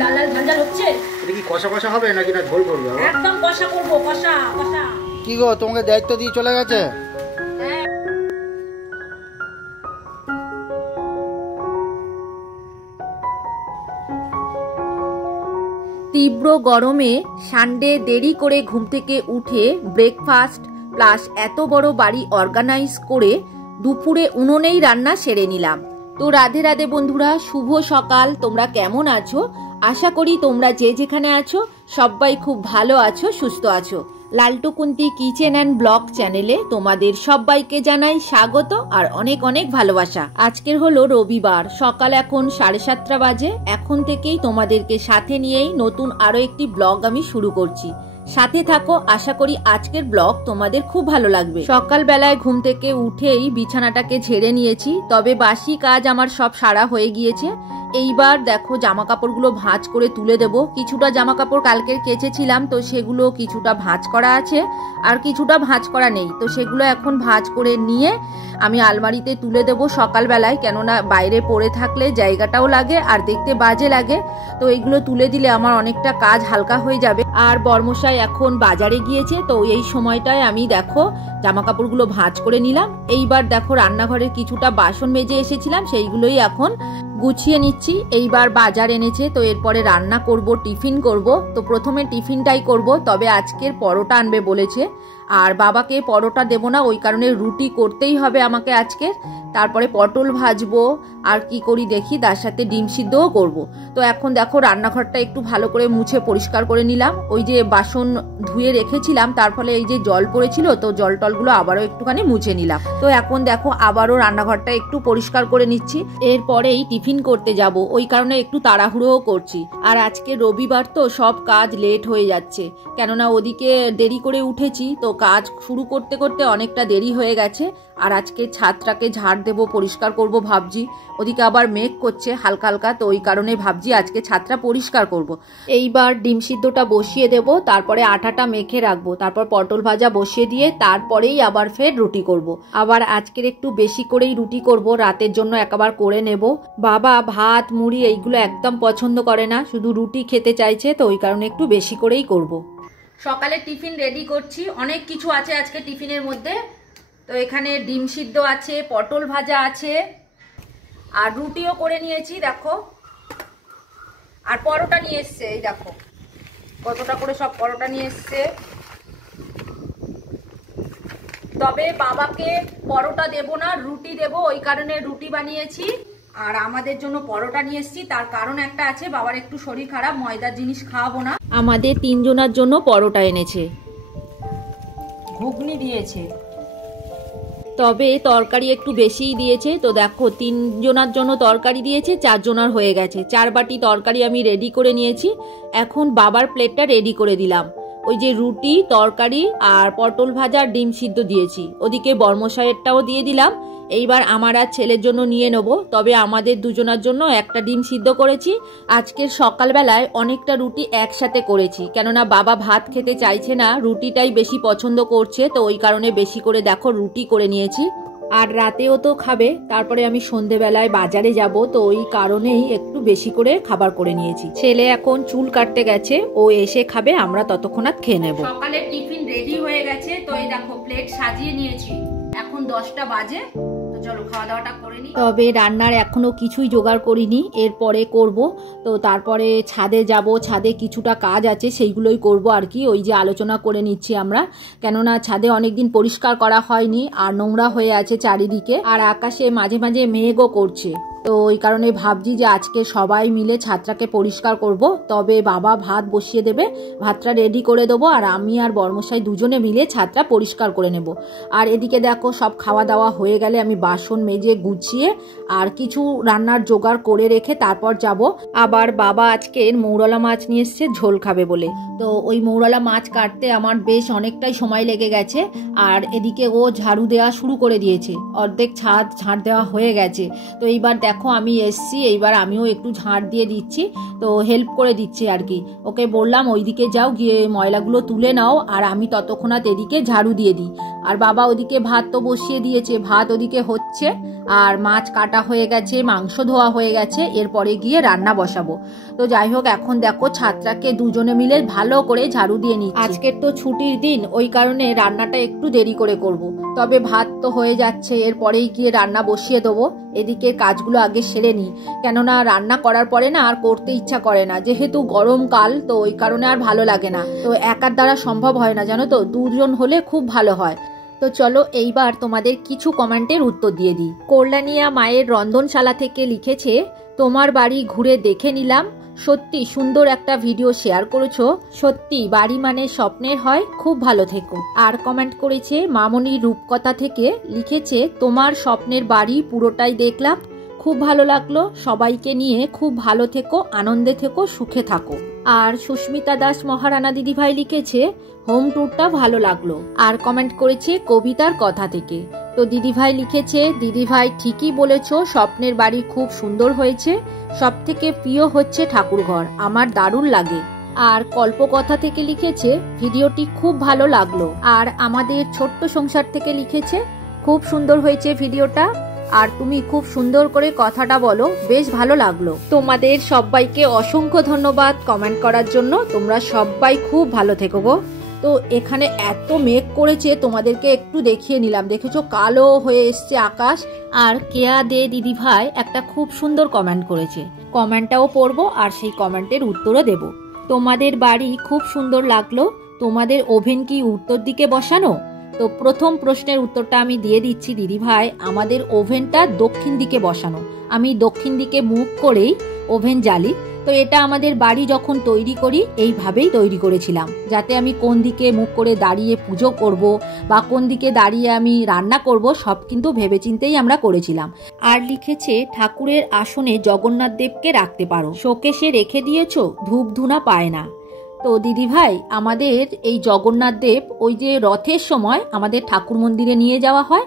লাল লাল ঝাল ঝাল হচ্ছে। এটা কি কষা কষা হবে নাকি না ঝোল করবে? একদম কষা করবো, কষা কষা। কি গো, তোমাকে দায়িত্ব দিয়ে চলে গেছে? তীব্র গরমে সানডে দেরি করে ঘুম থেকে উঠে ব্রেকফাস্ট প্লাস এত বড় বাড়ি অর্গানাইজ করে দুপুরে উনুনেই রান্না সেরে নিলাম। তো রাধে রাধে বন্ধুরা, শুভ সকাল। তোমরা কেমন আছো? আশা করি তোমরা যে যেখানে আছো সবাই খুব ভালো আছো, সুস্থ আছো। লালটুকুন্তি কিচেন অ্যান্ড ব্লগ চ্যানেলে তোমাদের সবাইকে জানাই স্বাগত আর অনেক অনেক ভালোবাসা। আজকের হলো রবিবার, সকাল এখন 7:30 বাজে। এখন থেকেই তোমাদেরকে সাথে নিয়েই নতুন আরো একটি ব্লগ আমি শুরু করছি। সাথে থাকো, আশা করি আজকের ব্লগ তোমাদের খুব ভালো লাগবে। সকালবেলায় ঘুম থেকে উঠেই বিছানাটাকে ঝেড়ে নিয়েছি, তবে বাসি কাজ আমার সব সারা হয়ে গিয়েছে। এইবার দেখো জামা কাপড়গুলো ভাঁজ করে তুলে দেব। কিছুটা জামা কাপড় কালকের কেচেছিলাম, তো সেগুলো কিছুটা ভাঁজ করা আছে আর কিছুটা ভাঁজ করা নেই, তো সেগুলো এখন ভাঁজ করে নিয়ে আমি আলমারিতে তুলে দেব সকালবেলায়, কেননা বাইরে পড়ে থাকলে জায়গাটাও লাগে আর দেখতে বাজে লাগে। তো এইগুলো তুলে দিলে আমার অনেকটা কাজ হালকা হয়ে যাবে। আর বর্মশাই এখন বাজারে গিয়েছে, তো এই সময়টায় আমি দেখো জামা কাপড়গুলো ভাঁজ করে নিলাম। এইবার দেখো রান্নাঘরের কিছুটা বাসন মেজে এসেছিলাম, সেইগুলোই এখন গুছিয়ে নিচ্ছি। এইবার বাজার এনেছে, তো এরপরে রান্না করব, টিফিন করব। তো প্রথমে টিফিনটাই করব, তবে আজকের পরোটা আনবে বলেছে। আর বাবাকে পরোটা দেব না, ওই কারণে রুটি করতেই হবে আমাকে আজকে। তারপরে পটল ভাজবো আর কি করি দেখি, তার সাথে ডিম সিদ্ধও করব। তো এখন দেখো রান্নাঘরটা একটু ভালো করে মুছে পরিষ্কার করে নিলাম। ওই যে বাসন ধুয়ে রেখেছিলাম, তার ফলে এই যে জল পড়েছিল, তো জল টলগুলো আবারও একটুখানি মুছে নিলাম। তো এখন দেখো আবারও রান্নাঘরটা একটু পরিষ্কার করে নিচ্ছি। এরপরেই টিফিন করতে যাব, ওই কারণে একটু তাড়াহুড়োও করছি। আর আজকে রবিবার তো সব কাজ লেট হয়ে যাচ্ছে, কেননা ওদিকে দেরি করে উঠেছি, তো কাজ শুরু করতে করতে অনেকটা দেরি হয়ে গেছে। আর আজকে ছাদটাকে ঝাড় দেবো, পরিষ্কার করব ভাবছি। ওদিকে আবার মেঘ করছে হালকা হালকা, তো ওই কারণে ভাবছি আজকে ছাদটা পরিষ্কার করব। এইবার ডিম সিদ্ধটা বসিয়ে দেব, তারপরে আটাটা মেখে রাখবো, তারপর পটল ভাজা বসিয়ে দিয়ে তারপরেই আবার ফের রুটি করব। আবার আজকের একটু বেশি করেই রুটি করব, রাতের জন্য একবার করে নেব। বাবা ভাত মুড়ি এইগুলো একদম পছন্দ করে না, শুধু রুটি খেতে চাইছে, তো ওই কারণে একটু বেশি করেই করব। সকালে টিফিন রেডি করছি, অনেক কিছু আছে আজকে টিফিনের মধ্যে। তো এখানে ডিম সিদ্ধ আছে, পটল ভাজা আছে আর রুটিও করে নিয়েছি দেখো। আর পরোটা নিয়ে এসছে, এই দেখো কতটা করে সব পরোটা নিয়ে এসছে। তবে বাবাকে পরোটা দেব না, রুটি দেব, ওই কারণে রুটি বানিয়েছি। আর আমাদের জন্য পরোটা নিয়ে এসছি, তার কারণ একটা আছে, বাবার একটু শরীর খারাপ, ময়দার জিনিস খাওয়াবো না। আমাদের 3 জনের জন্য পরোটা এনেছে, ঘুগনি দিয়েছে, তবে তরকারি একটু বেশিই দিয়েছে। তো দেখো 3 জনের জন্য তরকারি দিয়েছে, 4 জনের হয়ে গেছে। 4 বাটি তরকারি আমি রেডি করে নিয়েছি। এখন বাবার প্লেটটা রেডি করে দিলাম। ওই যে রুটি, তরকারি আর পটল ভাজা, ডিম সিদ্ধ দিয়েছি, ওদিকে বর্মশাইয়েরটাও দিয়ে দিলাম। এইবার আমার আর ছেলের জন্য নিয়ে নেব, তবে আমাদের দুজনের জন্য একটা ডিম সিদ্ধ করেছি। আজকের সকালবেলায় অনেকটা রুটি একসাথে করেছি, কেননা বাবা ভাত খেতে চাইছে না, রুটিটাই বেশি পছন্দ করছে, তো ওই কারণে বেশি করে দেখো রুটি করে নিয়েছি। আর রাতেও তো খাবে, তারপরে আমি সন্ধেবেলায় বাজারে যাব, তো ওই কারণেই একটু বেশি করে খাবার করে নিয়েছি। ছেলে এখন চুল কাটতে গেছে, ও এসে খাবে, আমরা ততক্ষণাৎ খেয়ে নেব। সকালের টিফিন রেডি হয়ে গেছে, তো এই দেখো প্লেট সাজিয়ে নিয়েছি। এখন 10টা বাজে, চলো খাওয়া দাওয়াটা করে নিই। তবে রান্নার এখনো কিছুই জোগাড় করিনি, এরপরে করব। তো তারপরে ছাদে যাব, ছাদে কিছুটা কাজ আছে, সেইগুলোই করব আর কি। ওই যে আলোচনা করে নিচ্ছি আমরা, কেননা ছাদে অনেকদিন পরিষ্কার করা হয়নি আর নোংরা হয়ে আছে চারিদিকে, আর আকাশে মাঝে মাঝে মেঘও করছে। তো ওই কারণে ভাবছি যে আজকে সবাই মিলে ছাদটাকে পরিষ্কার করব। তবে বাবা ভাত বসিয়ে দেবে, ভাতটা রেডি করে দেবো, আর আমি আর বর্মশাই দুজনে মিলে ছাদটা পরিষ্কার করে নেব। আর এদিকে দেখো সব খাওয়া দাওয়া হয়ে গেলে আমি বাসন মেজে গুছিয়ে আর কিছু রান্নার জোগাড় করে রেখে তারপর যাব। আবার বাবা আজকের মৌরলা মাছ নিয়ে এসছে ঝোল খাবে বলে, তো ওই মৌরলা মাছ কাটতে আমার বেশ অনেকটাই সময় লেগে গেছে। আর এদিকে ও ঝাড়ু দেওয়া শুরু করে দিয়েছে, অর্ধেক ছাদ ঝাড় দেওয়া হয়ে গেছে। তো এইবার দেখো আমি এসছি, এইবার আমিও একটু ঝাড় দিয়ে দিচ্ছি, তো হেল্প করে দিচ্ছি আর কি। ওকে বললাম ওইদিকে যাও, গিয়ে ময়লাগুলো তুলে নাও, আর আমি ততক্ষণাৎ এদিকে ঝাড়ু দিয়ে দিই। আর বাবা ওদিকে ভাত তো বসিয়ে দিয়েছে, ভাত ওদিকে হচ্ছে আর মাছ কাটা হয়ে গেছে, মাংস ধোয়া হয়ে গেছে, এরপরে গিয়ে রান্না বসাবো। তো যাই হোক, এখন দেখো ছাদটাকে দুজনে মিলে ভালো করে ঝাড়ু দিয়ে নিচ্ছি। আজকের তো ছুটির দিন, ওই কারণে রান্নাটা একটু দেরি করে করব। তবে ভাত তো হয়ে যাচ্ছে, এরপরেই গিয়ে রান্না বসিয়ে দেবো। এদিকে কাজগুলো আগে সেরে নিই, কেননা রান্না করার পরে না আর করতে ইচ্ছা করে না, যেহেতু গরমকাল তো ওই কারণে আর ভালো লাগে না। তো একার দ্বারা সম্ভব হয় না, জানো তো, দুজন হলে খুব ভালো হয়। তো চলো এইবার তোমাদের কিছু কমেন্টের উত্তর দিয়ে দিই। কল্যাণিয়া মায়ের রন্ধনশালা থেকে লিখেছে, তোমার বাড়ি ঘুরে দেখে নিলাম, সত্যি সুন্দর একটা ভিডিও শেয়ার করেছো, সত্যি বাড়ি মানে স্বপ্নের হয়, খুব ভালো থেকো। আর কমেন্ট করেছে মামনি রূপকথা থেকে, লিখেছে, তোমার স্বপ্নের বাড়ি পুরোটাই দেখলাম, খুব ভালো লাগলো, সবাইকে নিয়ে খুব ভালো থেকো, আনন্দে থেকো, সুখে থাকো। আর সুস্মিতা দাস মহারানা দিদিভাই লিখেছে, হোম ট্যুরটা ভালো লাগলো। আর কমেন্ট করেছে কবিতার কথা থেকে। তো দিদিভাই লিখেছে, দিদিভাই ঠিকই বলেছো, স্বপ্নের বাড়ি খুব সুন্দর হয়েছে, সব থেকে প্রিয় হচ্ছে ঠাকুরঘর, আমার দারুণ লাগে। আর কল্পকথা থেকে লিখেছে, ভিডিওটি খুব ভালো লাগলো। আর আমাদের ছোট্ট সংসার থেকে লিখেছে, খুব সুন্দর হয়েছে ভিডিওটা, আর তুমি খুব সুন্দর করে কথাটা বলো, বেশ ভালো লাগলো। তোমাদের সবাইকে অসংখ্য ধন্যবাদ কমেন্ট করার জন্য, তোমরা সবাই খুব ভালো থেকো গো। তো এখানে এত মেঘ করেছে, তোমাদেরকে একটু দেখিয়ে নিলাম, দেখেছো কালো হয়ে এসছে আকাশ। আর কেয়া দে দিদিভাই একটা খুব সুন্দর কমেন্ট করেছে, কমেন্টটাও পড়বো আর সেই কমেন্টের উত্তরও দেব। তোমাদের বাড়ি খুব সুন্দর লাগলো, তোমাদের ওভেন কি উত্তর দিকে বসানো? তো প্রথম প্রশ্নের উত্তরটা আমি দিয়ে দিচ্ছি দিদিভাই, আমাদের ওভেনটা দক্ষিণ দিকে বসানো, আমি দক্ষিণ দিকে মুখ করেই ওভেন জ্বালি। তো এটা আমাদের বাড়ি যখন তৈরি করি এইভাবেই তৈরি করেছিলাম, যাতে আমি কোন দিকে মুখ করে দাঁড়িয়ে পুজো করব বা কোন দিকে দাঁড়িয়ে আমি রান্না করব, সব কিন্তু ভেবেচিন্তেই আমরা করেছিলাম। আর লিখেছে, ঠাকুরের আসনে জগন্নাথ দেবকে রাখতে পারো, শোকেশে রেখে দিয়েছো, ধূপ ধুনা পায় না। তো দিদিভাই, আমাদের এই জগন্নাথ দেব ওই যে রথের সময় আমাদের ঠাকুর মন্দিরে নিয়ে যাওয়া হয়,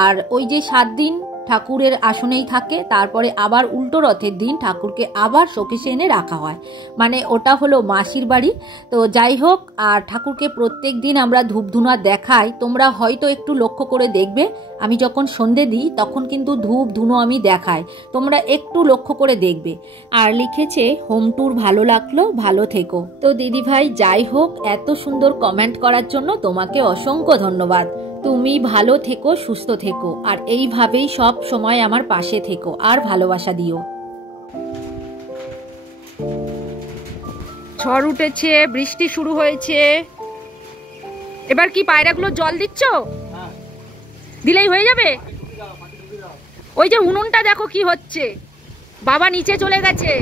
আর ওই যে 7 দিন ঠাকুরের আসনেই থাকে, তারপরে আবার উল্টো রথের দিন ঠাকুরকে আবার শোকেশে এনে রাখা হয়, মানে ওটা হলো মাসির বাড়ি। তো যাই হোক, আর ঠাকুরকে প্রত্যেক দিন আমরা ধূপধুনা দেখাই, তোমরা হয়তো একটু লক্ষ্য করে দেখবে, আমি যখন সন্ধে দিই তখন কিন্তু ধূপ ধুনো আমি দেখাই, তোমরা একটু লক্ষ্য করে দেখবে। আর লিখেছে, হোম ট্যুর ভালো লাগলো, ভালো থেকো। তো দিদিভাই যাই হোক, এত সুন্দর কমেন্ট করার জন্য তোমাকে অসংখ্য ধন্যবাদ। তুমি ভালো থেকো, সুস্থ থেকো, আর এইভাবেই সব সময় আমার পাশে থেকো, আর ভালোবাসা দিও। ঝড় উঠেছে, বৃষ্টি শুরু হয়েছে, এবার কি পায়রাগুলো জল দিচ্ছ? দিলেই হয়ে যাবে। ওই যে উনুনটা দেখো কি হচ্ছে, বাবা নিচে চলে গেছে,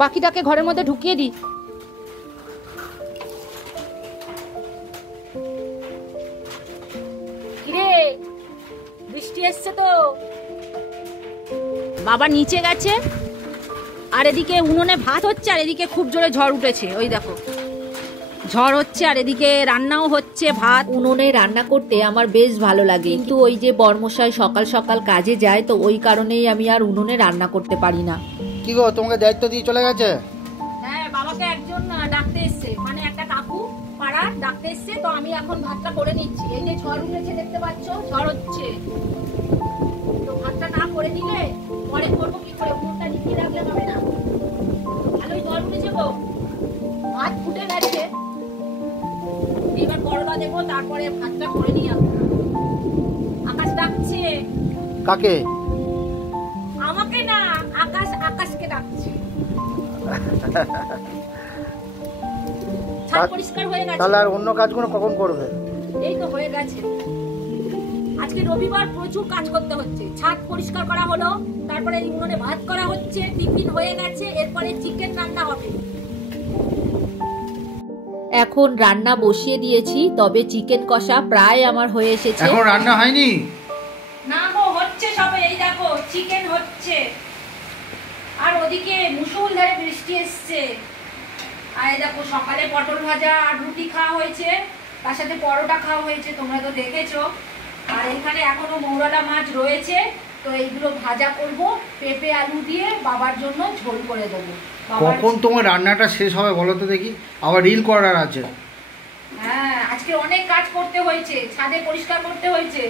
পাখিটাকে ঘরের মধ্যে ঢুকিয়ে দিই। কিরে, বৃষ্টি এসছে তো, বাবা নিচে গেছে, আর এদিকে উনুনে ভাত হচ্ছে, আর এদিকে খুব জোরে ঝড় উঠেছে, ওই দেখো ঝড় হচ্ছে, আর এদিকে রান্নাও হচ্ছে ভাত। উনুনে রান্না করতে আমার বেশ ভালো লাগে, কিন্তু ওই যে বর্মশাই সকাল সকাল কাজে যায়, তো ওই কারণেই আমি আর উনুনে রান্না করতে পারি না। কি গো, তোমাকে দায়িত্ব দিয়ে চলে গেছে? হ্যাঁ, বাবাকে একজন ডাকতে এসছে, মানে একটা কাকু পাড়ার ডাকতে এসছে, তো আমি এখন ভাতটা করে নিচ্ছি। এই যে ঝড় উঠেছে, দেখতে পাচ্ছ ঝড় হচ্ছে, তো ভাতটা না করে দিলে পরে করবো কি করে, উনুনটা নিভিয়ে রাখলে হবে না। ভালোই ঝড় উঠেছে গো, ভাত ফুটে গেছে, এবার করলা দেবো, তারপরে ভাতটা করে নিয়ে আসবো। আকাশ ডাকছে। কাকে? আমাকে না, আকাশ আকাশকে ডাকছে। ছাদ পরিষ্কার হয়ে গেছে, তাহলে আর অন্য কাজগুলো কখন করবে? এই তো হয়ে গেছে, আজকে রবিবার প্রচুর কাজ করতে হচ্ছে। ছাদ পরিষ্কার করা হলো, তারপরে উনুনে ভাত করা হচ্ছে, টিফিন হয়ে গেছে, এরপরে চিকেন রান্না হবে। এখন রান্না বসিয়ে দিয়েছি, তবে চিকেন কষা প্রায় আমার হয়ে এসেছে। এখন রান্না হয়নি? না গো, হচ্ছে সবে, এই দেখো চিকেন হচ্ছে, আর ওদিকে মুষলধারে বৃষ্টি এসছে। আর এই দেখো সকালে পটল ভাজা আর রুটি খাওয়া হয়েছে, তার সাথে পরোটা খাওয়া হয়েছে, তোমরা তো দেখেছো। আর এখানে এখনো মৌরলা মাছ রয়েছে, তো এইগুলো ভাজা করব, পেঁপে আলু দিয়ে বাবার জন্য ঝোল করে দেবো। কখন তোমার রান্নাটা শেষ হবে বলো তো দেখি, আবার রিল করার আছে। হ্যাঁ, আজকে অনেক কাজ করতে হয়েছে, ছাদে পরিষ্কার করতে হয়েছে।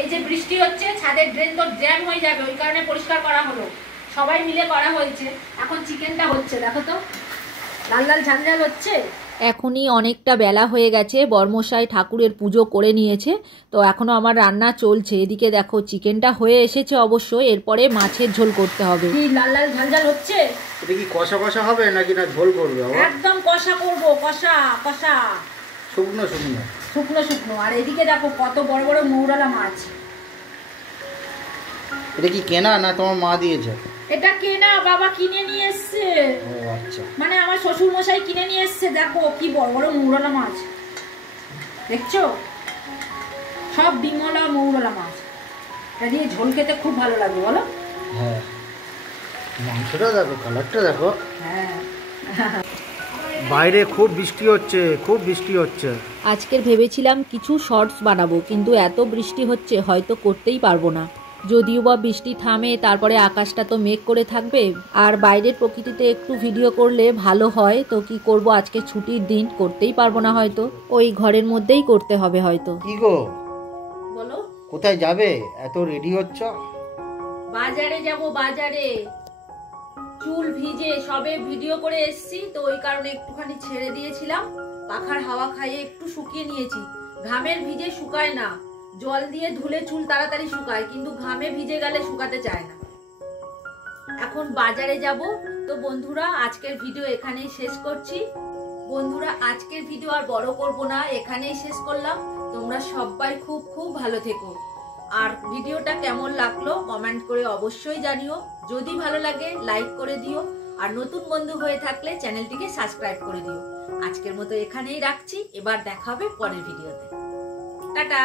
এই যে বৃষ্টি হচ্ছে, ছাদের ড্রেন তো জ্যাম হয়ে যাবে, ওই কারণে পরিষ্কার করা হলো, সবাই মিলে করা হয়েছে। এখন চিকেনটা হচ্ছে, দেখো তো লাল লাল ঝাল ঝাল হচ্ছে। এখনই অনেকটা বেলা হয়ে গেছে, বর্মশাই ঠাকুরের পুজো করে নিয়েছে, তো এখনো আমার রান্না চলছে। এদিকে দেখো চিকেনটা হয়ে এসেছে অবশ্য, এরপরে মাছের ঝোল করতে হবে। কি লাল লাল ঝাল ঝাল হচ্ছে? এটা কি কষা কষা হবে নাকি না ঝোল করবে আবার? একদম কষা করবো, কষা কষা, শুকনো শুকনো শুকনো শুকনো। আর এদিকে দেখো কত বড় বড় মৌরলা মাছ। এটা কি কেনা না তোমার মা দিয়েছে? এটা কেনা, বাবা কিনে নিয়ে এসছে। ও আচ্ছা। মানে আমার শ্বশুর মশাই কিনে নিয়ে এসছে। দেখো কি বড় বড় মৌরলা মাছ, দেখছো? সব ডিমলা মৌরলা মাছ। এটা দিয়ে ঝোল খেতে খুব ভালো লাগবে, বলো? হ্যাঁ, মাংসটা দেখো, কালারটা দেখো। হ্যাঁ। বাইরে খুব বৃষ্টি হচ্ছে, খুব বৃষ্টি হচ্ছে। আজকের ভেবেছিলাম কিছু শর্টস বানাবো, কিন্তু এত বৃষ্টি হচ্ছে হয়তো করতেই পারবো না। যদিও বা বৃষ্টি থামে, তারপরে আকাশটা তো মেঘ করে থাকবে, আর বাইরের প্রকৃতিতে একটু ভিডিও করলে ভালো হয়। তো কি করব, আজকে ছুটির দিন, করতেই পারবো না হয়তো, ওই ঘরের মধ্যেই করতে হবে হয়তো। কি গো, বলো? কোথায় যাবে? এত রেডি হচ্ছ? বাজারে যাব, বাজারে। চুল ভিজে সবে ভিডিও করে এসছি, তো ওই কারণে একটুখানি ছেড়ে দিয়েছিলাম, পাখার হাওয়া খাইয়ে একটু শুকিয়ে নিয়েছি। ঘামের ভিজে শুকায় না, জল দিয়ে ধুলে চুল তাড়াতাড়ি শুকায়, কিন্তু ঘামে ভিজে গেলে শুকাতে চায় না। এখন বাজারে যাব। তো বন্ধুরা, আজকের ভিডিও এখানেই শেষ করছি। বন্ধুরা, আজকের ভিডিও আর বড় করব না, এখানেই শেষ করলাম। তোমরা সবাই খুব খুব ভালো থেকো। আর ভিডিওটা কেমন লাগলো কমেন্ট করে অবশ্যই জানিও। যদি ভালো লাগে লাইক করে দিও, আর নতুন বন্ধু হয়ে থাকলে চ্যানেলটিকে সাবস্ক্রাইব করে দিও। আজকের মতো এখানেই রাখছি, এবার দেখা হবে পরের ভিডিওতে। টাটা।